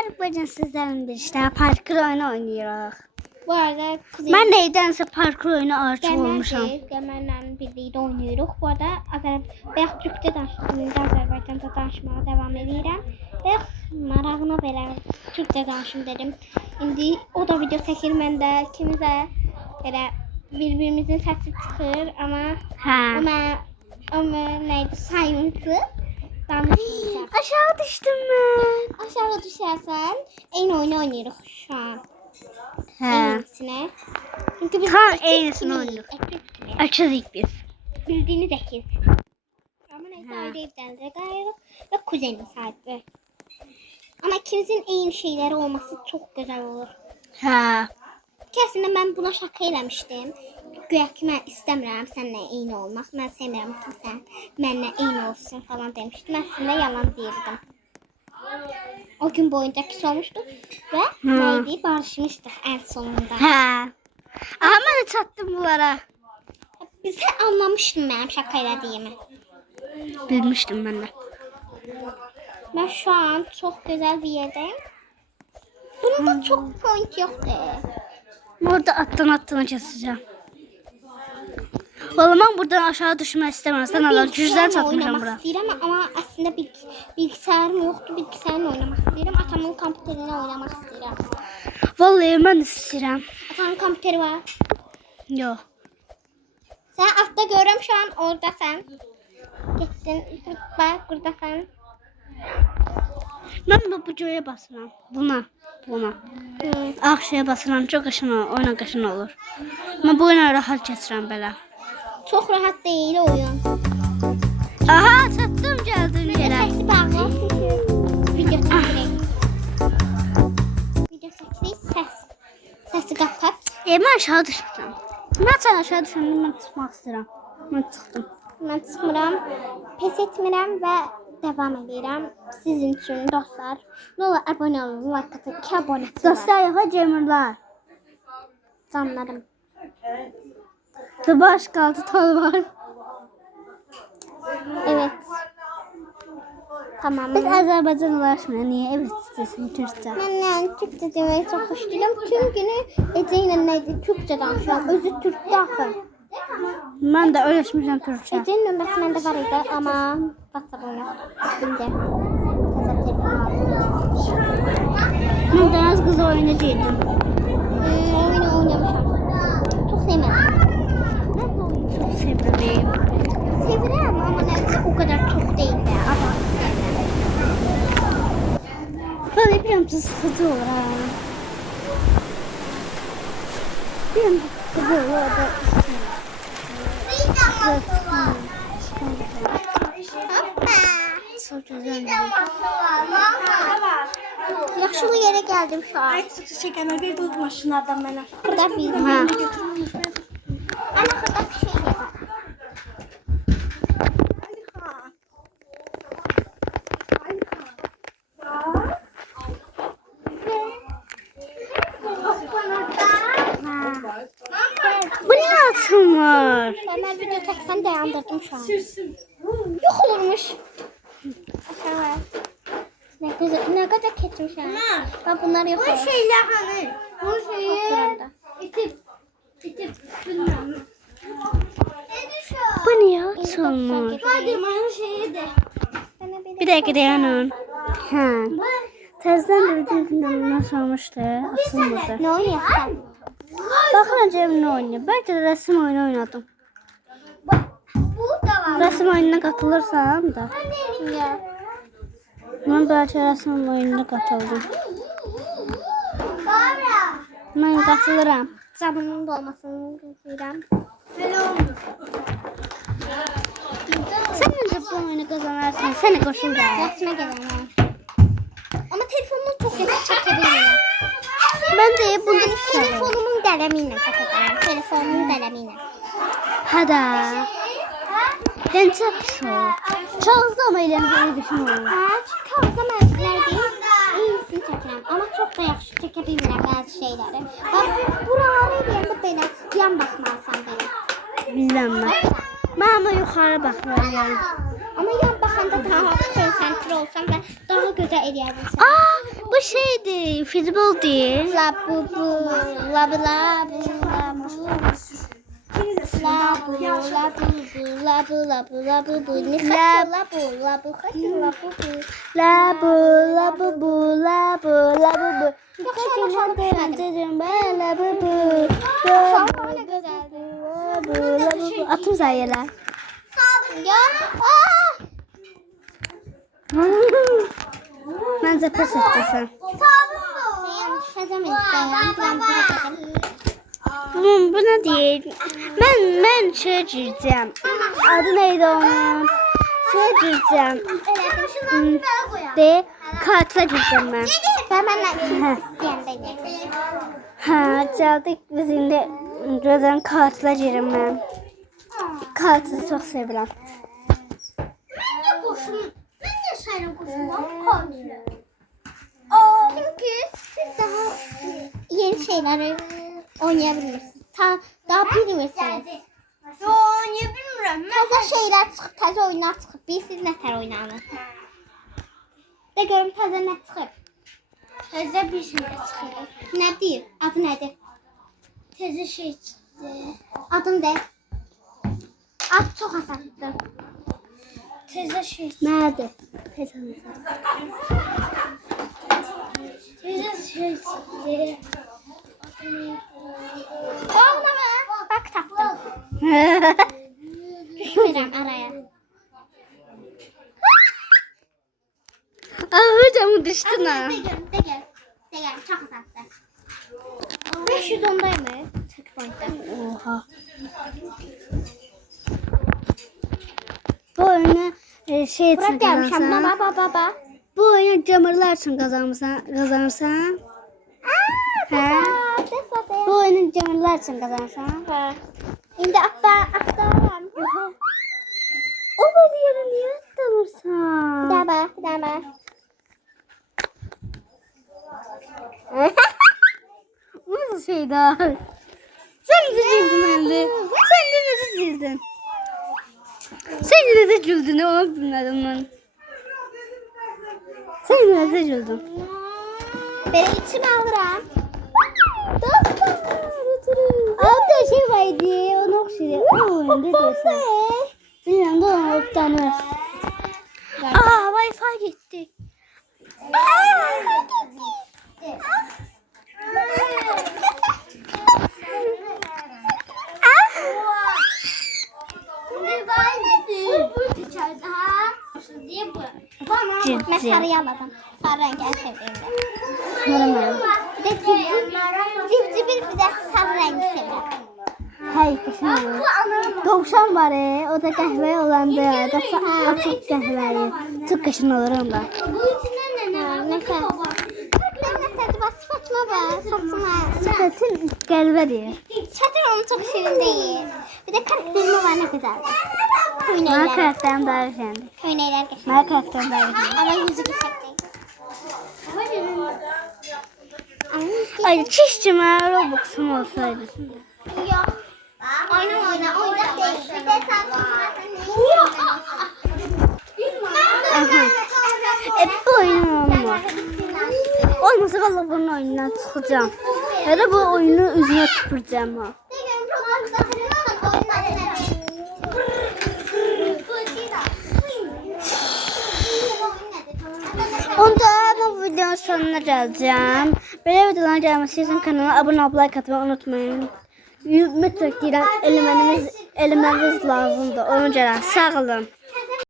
Arkadaşlar bugün sizlerle işte parkur oyunu oynuyoruz. Bu arada Ben neydense parkur oyunu artık olmuşam. Gəmərlə birlikdə oynayırıq. Bu arada Türkçə danışdığımda Azərbaycanda danışmağa davam edirəm. Və marağına belə Türkçə danışım dedim. İndi o da video çəkir, mən də ikimizə belə bir-birimizin səsi çıxır, amma neydi sayıntı danışmayacaq. Aşağı düştüm ben. Aşağı düşərsən, eyni oyunu oynayırıq şu an. Eynisine. Çünkü biz Tam eynisini oynuyoruz. Açız biz. Bildiğiniz ekiz. Ama neyse ayrı evden de gayrı ve kuzenin sahibi. Ama ikimizin eyni şeyleri olması çok güzel olur. Kesinlikle ben buna şaka eləmişdim. Güya ki mən istəmirəm səninlə eyni olmaq. Mən sevmirəm ki sən mənimlə eyni olsun falan demişdim. Aslında yalan deyirdim. O gün boyunca küs olmuştuk ve neydi barışmıştık en sonunda. Aha ben de çattım bunlara. Bizi anlamıştım benim şaka elədiyimi. Bilmiştim ben de. Ben şu an çok güzel bir yerdeyim. Bunda çok point yoktu. Burada attan keseceğim. Oğlum ben buradan aşağı düşmek istemezsen Allah cüzden çatmışam bura. Ama aslında bilgisayarım yoktu. Bilgisayarla oynamak istedim. Atamın kompüterine oynamak istedim. Vallahi ben istedim. Atamın kompüteri var. Yok. Sen altta görüyorum şu an orada sen. Gittin bak burada sen. Ben bu bucuya basıram. Buna. Akşaya basıram. Çok oyuna kaşın olur. Ama bu oyuna rahat keçirəm belə. Çok rahat değil oyun. Aha çattım geldim yere. Sesi bağlı. Video çekirik. Video çekirik. Sesi kapat. Ben aşağı düşmüşəm. Ben aşağı düşəndə mən çıxmaq istəyirəm. Ben çıxdım. Mən çıxmıram. Pes etmirəm və devam edirəm. Sizin üçün dostlar. Ne olur abone olun. Like atın. 2 abonesi var. Dostlar yoxa gamerlar. Canlarım. Baş qaldı var. Evet. Tamam. Biz Azərbaycanlılaşmaya niye evet istiyorsun Türkçe? Ben Türkçe demeyi çok hoş değilim. Tüm günü Ece ile neydi Türkçe danışıyorum. Özü Türk'te axı. Ben de öyrəşmişəm Türkçe. Ece'nin nömrəsi məndə var idi ama WhatsApp-ım yoxdur. Şimdi təzə telefon aldım. Ben de az kız oyunu değildim. Oyunu oynamışam. Çok sevmədim. Ben de oyunu çok sevdim. Sevirəm ama neyse o kadar çok değil de. Ama Böyle bir amca sıkıntı olur ha. Bir amca sıkıntı olur orada. Çok güzel. Yaxşı bir yere geldim şu an. Çıkış çekemem bir buldum maşınlardan bana. Burada bir Ha. Ama burada bir şey var. Bu ne altın var? Ben video çeksen dayandırdım şu an. Yok olmuş. Aşağı. Ne kadar keçmiş ha. Ben bunları yok olmuş. Şeyler hani. Bu şeyi itip bilmem. Bu ne altın var? Spiderman'ın şeyi de. Bir dakika dayanın. Tezden de bütün gündem nasıl olmuştu? Atılmadı. Ne oynuyorsun? Bakın önce ne oynuyor. Belki de resim oyunu oynadım. Bu da var. Resim oyununa katılırsam da. Ya. Ben belki resim oyununa katıldım. Ben katılırım. Sabunun da olmasını gözleyeceğim. Sen önce bu oyunu kazanırsın. Seni koşun gel. Resme gelelim. Ama telefonumu çok yakın çekebilirim. Ben de bunu istiyorum. Telefonumun kalemiyle çekebilirim. Telefonumun kalemiyle. Hadi. Ben çok pis ol. Çok zaman eğlenceli düşünüyorum. Çünkü o zamanlar değil. İyisini çekerim. Ama çok da yaxşı çekebilirim bazı şeyleri. Ben buraları eləyəndə belə yan baxmalısan belə. Bizden mi? Ben ama yukarı bakmıyorum yani. Ama yan baxanda daha konsantre olsan və daha gözəl eləyərsən. Aa, bu şeydi, futbol değil. Labubu, labu labu labu. Labu labu labu labu labu. Ne kaçıyor labu labu kaçıyor labubu. Labu, labu bu, labu, labu bu. Kaçıyor Labu bu. ne güzeldi. Labu, labu bu. Atım sayılar. Ya. Bence pes edeceksin. Bu ne değil? Ben şeye gireceğim. Adı neydi onun? Şeye gireceğim. De kartla gireceğim ben. Ben isteyen Ha, çaldık bizim de gözden kartla gireceğim ben. Kartı çok seviyorum. Çünkü siz daha yeni şeyler oynayabilirsiniz. Daha bilmirsiniz. Yo, niye bilmirəm. Təzə şeyler çıxıb, təzə oyunlar çıxıb. Bilirsiniz nə tər oynanır. De görüm təzə nə çıxıb. Təzə bir şey çıxdı. Nədir? Adı nədir? Təzə şey çıxdı. Adım de. Ad çox asandır. Təzə şey. Nerede? Təzə şey çıxdı. Oldu mu? Bak tapdım. Düşmürəm araya. Hocam düştün ha. De gel. Çox asandır. 510'dayım. Checkpoint'te. Oha. Bu oyunu şey için Bırak gelmişim. kazanırsan. Baba. Bu oyunu camerlar için kazanırsan. He? Bu oyunu camerlar için kazanırsan. İndi aktaram. O böyle yere niye atlanırsan? Bir daha. Bu nasıl şey daha? Sen de güldün elde. Sen de nasıl güldün? Sen de nasıl güldün? Ne oldu bunlardan? Sen de nasıl güldün? Ben içime alırım. Altta şey vardı. Onu okşuyor. O oyunda diyorsun. Bilmiyorum da onu oktanır. Aa, Wi-Fi gitti. Ben sarıyı aldım. Sarı rengi en sevdiğimde. Normal. Bir de civciv bize sarı rengi seviyor. Hayır, kesin olur. Tavşan var o da kahve olanda. Açık kahveli. Çok kaşın olur onda. Bu içindən nə? Neyse. Neyse bak sıfatına bak. Saçına. Sıfatın gelbe diyor. Çadır onun çok şirin değil. Bir de karakterime var ne güzel. Bana Köyneyler. karakterim daha güzeldi. Köyneyler geçer. Bana karakterim daha güzeldi. Ama yüzü geçer değil. Ay çişçime Robux'um olsaydı. Yok. Oyna. Oyuncak değil. Bir de sen Aha. Bu oyunum olmaz. Olmasa valla bunun oyundan çıkacağım. Ya da bu oyunu üzerine tüpüreceğim ha. Onda bu videonun sonuna geleceğim. Böyle videoların gelmesi için kanala abone olup like atmayı unutmayın. Mütləq deyirəm, eləmeniz lazımdır. Ona görə sağ olun.